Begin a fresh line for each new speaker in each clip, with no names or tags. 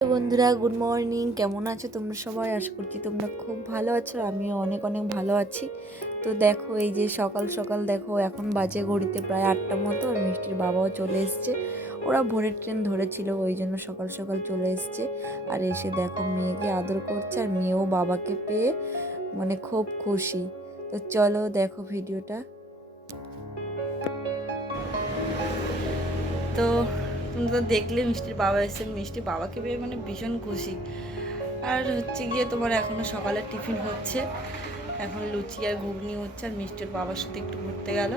বন্ধুরা good morning কেমন আছো তোমরা সবাই? আশা করছি তোমরা খুব ভালো আছো, আমিও অনেক অনেক ভালো আছি। তো দেখো, এই যে সকাল সকাল দেখো, এখন বাজে ঘড়িতে প্রায় আটটা মতো, আর মিষ্টির বাবাও চলে এসছে। ওরা ভোরের ট্রেন ধরেছিল, ওই জন্য সকাল সকাল চলে এসছে। আর এসে দেখো, মেয়েকে আদর করছে, আর মেয়েও বাবাকে পেয়ে মানে খুব খুশি। তো চলো দেখো ভিডিওটা। তো তুমি তো দেখলে মিষ্টির বাবা এসে মিষ্টি বাবাকে পেয়ে মানে ভীষণ খুশি। আর হচ্ছে গিয়ে তোমার এখনও সকালে টিফিন হচ্ছে। এখন লুচি আর ঘুগনি হচ্ছে আর মিষ্টির বাবার সাথে একটু ঘুরতে গেল।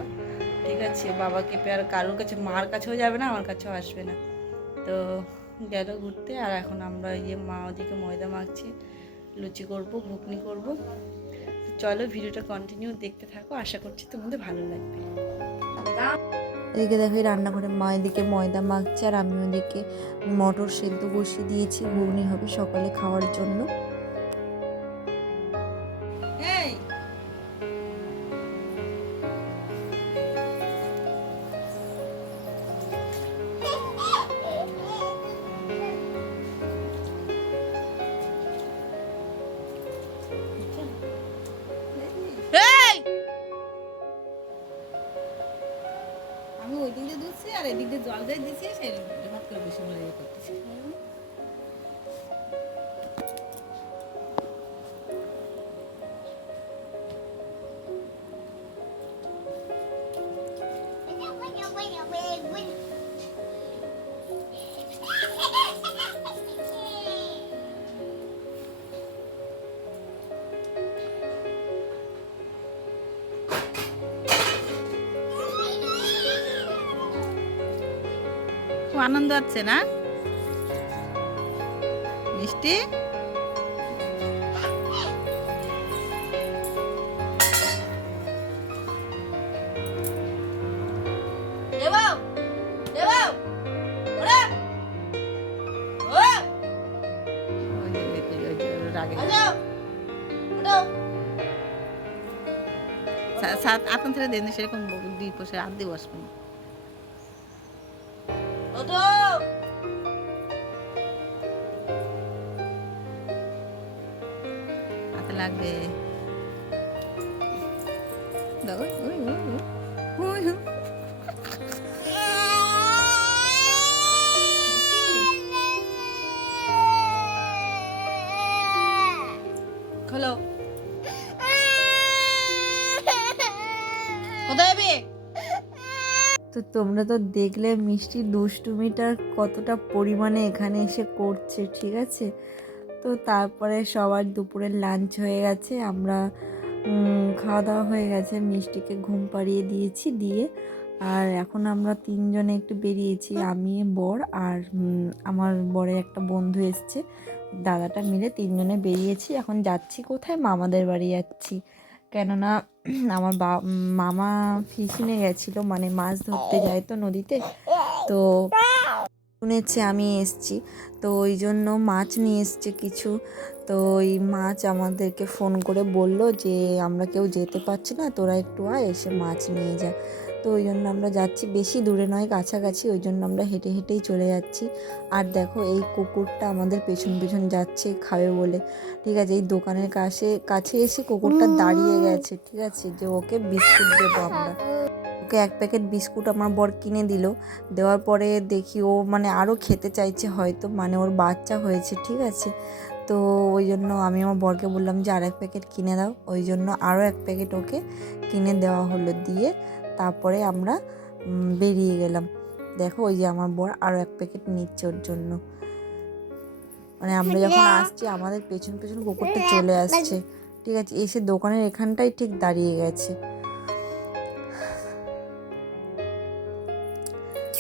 ঠিক আছে, বাবাকে পেয়ে আর কারোর কাছে, মার কাছেও যাবে না, আমার কাছেও আসবে না। তো গেল ঘুরতে আর এখন আমরা ইয়ে মা ওদিকে ময়দা মাখছি, লুচি করব, ঘুগনি করব। চলো ভিডিওটা কন্টিনিউ দেখতে থাকো, আশা করছি তোমাদের ভালো লাগবে। এদিকে দেখো এই রান্নাঘরে মা এদিকে ময়দা মাখছে আর আমি ওদিকে মটর সেদ্ধ বসিয়ে দিয়েছি, ঘুগনি হবে সকালে খাওয়ার জন্য।
দুধছি আর এদিক দিয়ে জল দিয়ে দিচ্ছি সেই হট করে বেশি ইয়ে করতেছি খুব আনন্দ হচ্ছে না? মিষ্টি? ওই যে, ওই যে, ওই যে, ওর রাগে। সা- সাত আপন থেকে দেন সেরকম দুই পোষে হাত দিয়ে বসবেন হাতে লাগবে দাও, ওই, ওই, ওই, ওই, ওই, ওই। খোলো কোথায় যাবি
তো তোমরা তো দেখলে মিষ্টি দুষ্টুমিটার কতটা পরিমাণে এখানে এসে করছে, ঠিক আছে? তো তারপরে সবার দুপুরের লাঞ্চ হয়ে গেছে, আমরা খাওয়া দাওয়া হয়ে গেছে, মিষ্টিকে ঘুম পাড়িয়ে দিয়েছি দিয়ে, আর এখন আমরা তিনজনে একটু বেরিয়েছি, আমি, বর আর আমার বরের একটা বন্ধু এসছে, দাদাটা মিলে তিনজনে বেরিয়েছি, এখন যাচ্ছি কোথায়? মামাদের বাড়ি যাচ্ছি। কেননা আমার বা, মামা ফিশিংয়ে গেছিল মানে মাছ ধরতে যায় তো নদীতে। তো শুনেছে আমি এসছি, তো ওই জন্য মাছ নিয়ে এসছে কিছু। তো ওই মাছ আমাদেরকে ফোন করে বলল যে, আমরা কেউ যেতে পারছি না, তোরা একটু আয়, এসে মাছ নিয়ে যা। তো ওই জন্য আমরা যাচ্ছি। বেশি দূরে নয়, কাছাকাছি, ওই জন্য আমরা হেঁটে হেঁটেই চলে যাচ্ছি। আর দেখো এই কুকুরটা আমাদের পেছন পেছন যাচ্ছে, খাবে বলে। ঠিক আছে, এই দোকানের কাছে কাছে এসে কুকুরটা দাঁড়িয়ে গেছে, ঠিক আছে? যে ওকে বিস্কুট দেবো আমরা। ওকে এক প্যাকেট বিস্কুট আমার বর কিনে দিল। দেওয়ার পরে দেখি ও মানে আরও খেতে চাইছে হয়তো মানে ওর বাচ্চা হয়েছে, ঠিক আছে? তো ওই জন্য আমি আমার বরকে বললাম যে আর এক প্যাকেট কিনে দাও। ওই জন্য আরও এক প্যাকেট ওকে কিনে দেওয়া হলো দিয়ে তারপরে আমরা বেরিয়ে গেলাম। দেখো ওই যে আমার বর আরও এক প্যাকেট নিচ্ছে ওর জন্য। মানে আমরা যখন আসছি আমাদের পেছন পেছন কুকুরটা চলে আসছে। ঠিক আছে এসে দোকানের এখানটাই ঠিক দাঁড়িয়ে গেছে।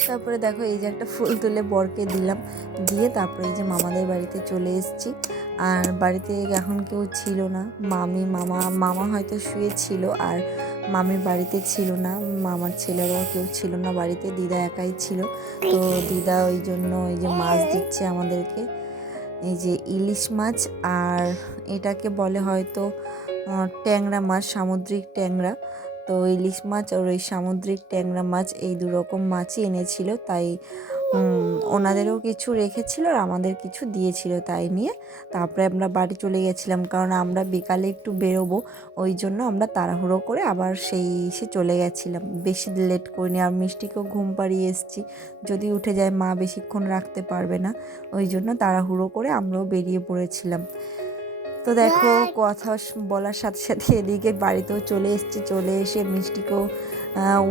তারপরে দেখো এই যে একটা ফুল তুলে বরকে দিলাম। দিয়ে তারপরে এই যে মামাদের বাড়িতে চলে এসেছি। আর বাড়িতে এখন কেউ ছিল না। মামি মামা মামা হয়তো শুয়ে ছিল। আর মামি বাড়িতে ছিল না, মামার ছেলেরাও কেউ ছিল না বাড়িতে, দিদা একাই ছিল। তো দিদা ওই জন্য ওই যে মাছ দিচ্ছে আমাদেরকে। এই যে ইলিশ মাছ আর এটাকে বলে হয়তো ট্যাংরা মাছ, সামুদ্রিক ট্যাংরা। তো ইলিশ মাছ আর ওই সামুদ্রিক ট্যাংরা মাছ এই দু রকম মাছই এনেছিল, তাই ওনাদেরও কিছু রেখেছিল আর আমাদের কিছু দিয়েছিল তাই নিয়ে। তারপরে আমরা বাড়ি চলে গেছিলাম কারণ আমরা বিকালে একটু বেরোবো, ওই জন্য আমরা তাড়াহুড়ো করে আবার সেই সে চলে গেছিলাম। বেশি লেট করিনি, আর মিষ্টিকেও ঘুম পাড়িয়ে এসেছি। যদি উঠে যায় মা বেশিক্ষণ রাখতে পারবে না, ওই জন্য তাড়াহুড়ো করে আমরাও বেরিয়ে পড়েছিলাম। তো দেখো, কথা বলার সাথে সাথে এদিকে বাড়িতেও চলে এসেছি। চলে এসে মিষ্টিকেও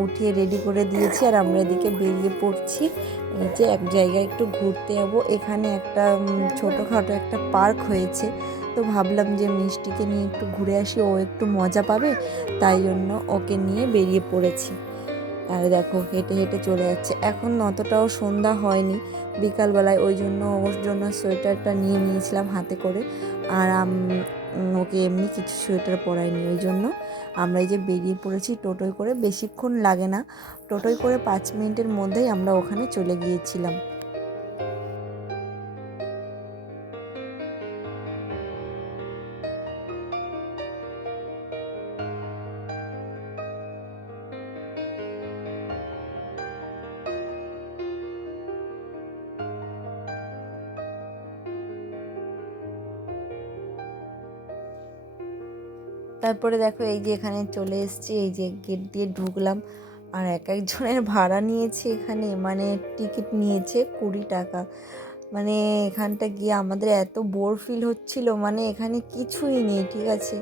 উঠিয়ে রেডি করে দিয়েছি আর আমরা এদিকে বেরিয়ে পড়ছি। যে এক জায়গায় একটু ঘুরতে যাব। এখানে একটা ছোটোখাটো একটা পার্ক হয়েছে। তো ভাবলাম যে মিষ্টিকে নিয়ে একটু ঘুরে আসি। ও একটু মজা পাবে, তাই জন্য ওকে নিয়ে বেরিয়ে পড়েছি। আর দেখো, হেঁটে হেঁটে চলে যাচ্ছে। এখন অতটাও সন্ধ্যা হয়নি। বিকালবেলায় ওই জন্য ওর জন্য সোয়েটারটা নিয়ে নিয়েছিলাম হাতে করে। আর ওকে এমনি কিছু সোয়েটার পরাইনি ওই জন্য আমরা এই যে বেরিয়ে পড়েছি টোটোয় করে, বেশিক্ষণ লাগে না। টোটোয় করে পাঁচ মিনিটের মধ্যেই আমরা ওখানে চলে গিয়েছিলাম। তারপরে দেখো এই যে এখানে চলে এসেছি, এই যে গেট দিয়ে ঢুকলাম। আর এক একজনের ভাড়া নিয়েছে এখানে মানে টিকিট নিয়েছে কুড়ি টাকা। মানে এখানটা গিয়ে আমাদের এত বোর ফিল হচ্ছিল মানে এখানে কিছুই নেই, ঠিক আছে?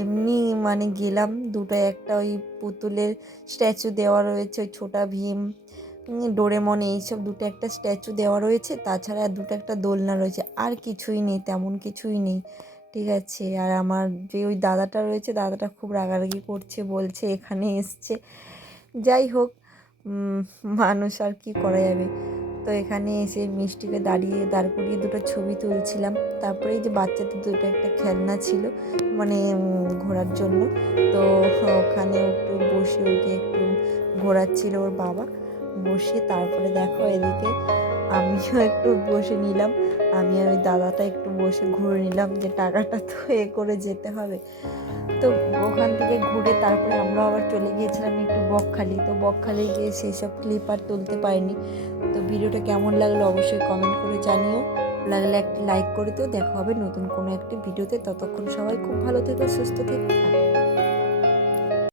এমনি মানে গেলাম দুটো একটা ওই পুতুলের স্ট্যাচু দেওয়া রয়েছে, ওই ছোটা ভীম ডোরেমন এইসব দুটো একটা স্ট্যাচু দেওয়া রয়েছে, তাছাড়া দুটো একটা দোলনা রয়েছে। আর কিছুই নেই, তেমন কিছুই নেই। ঠিক আছে। আর আমার যে ওই দাদাটা রয়েছে, দাদাটা খুব রাগারাগি করছে, বলছে এখানে এসছে। যাই হোক মানুষ আর কি করা যাবে। তো এখানে এসে মিষ্টিকে দাঁড়িয়ে দাঁড় করিয়ে দুটো ছবি তুলছিলাম। তারপরে এই যে বাচ্চাদের দুটো একটা খেলনা ছিল মানে ঘোরার জন্য। তো ওখানে একটু বসে ওকে একটু ঘোরাচ্ছিল ওর বাবা। বসে, তারপরে দেখো এদিকে আমিও একটু বসে নিলাম। আমি আর ওই দাদাটা একটু বসে ঘুরে নিলাম যে টাকাটা তো এ করে যেতে হবে। তো ওখান থেকে ঘুরে তারপরে আমরা আবার চলে গিয়েছিলাম একটু বকখালি। তো বকখালি গিয়ে সেই সব ক্লিপ আর তুলতে পারিনি। তো ভিডিওটা কেমন লাগল অবশ্যই কমেন্ট করে জানিও। লাগলে একটি লাইক করে দিও। দেখা হবে নতুন কোনো একটি ভিডিওতে। ততক্ষণ সবাই খুব ভালো থেকো, সুস্থ থেকো।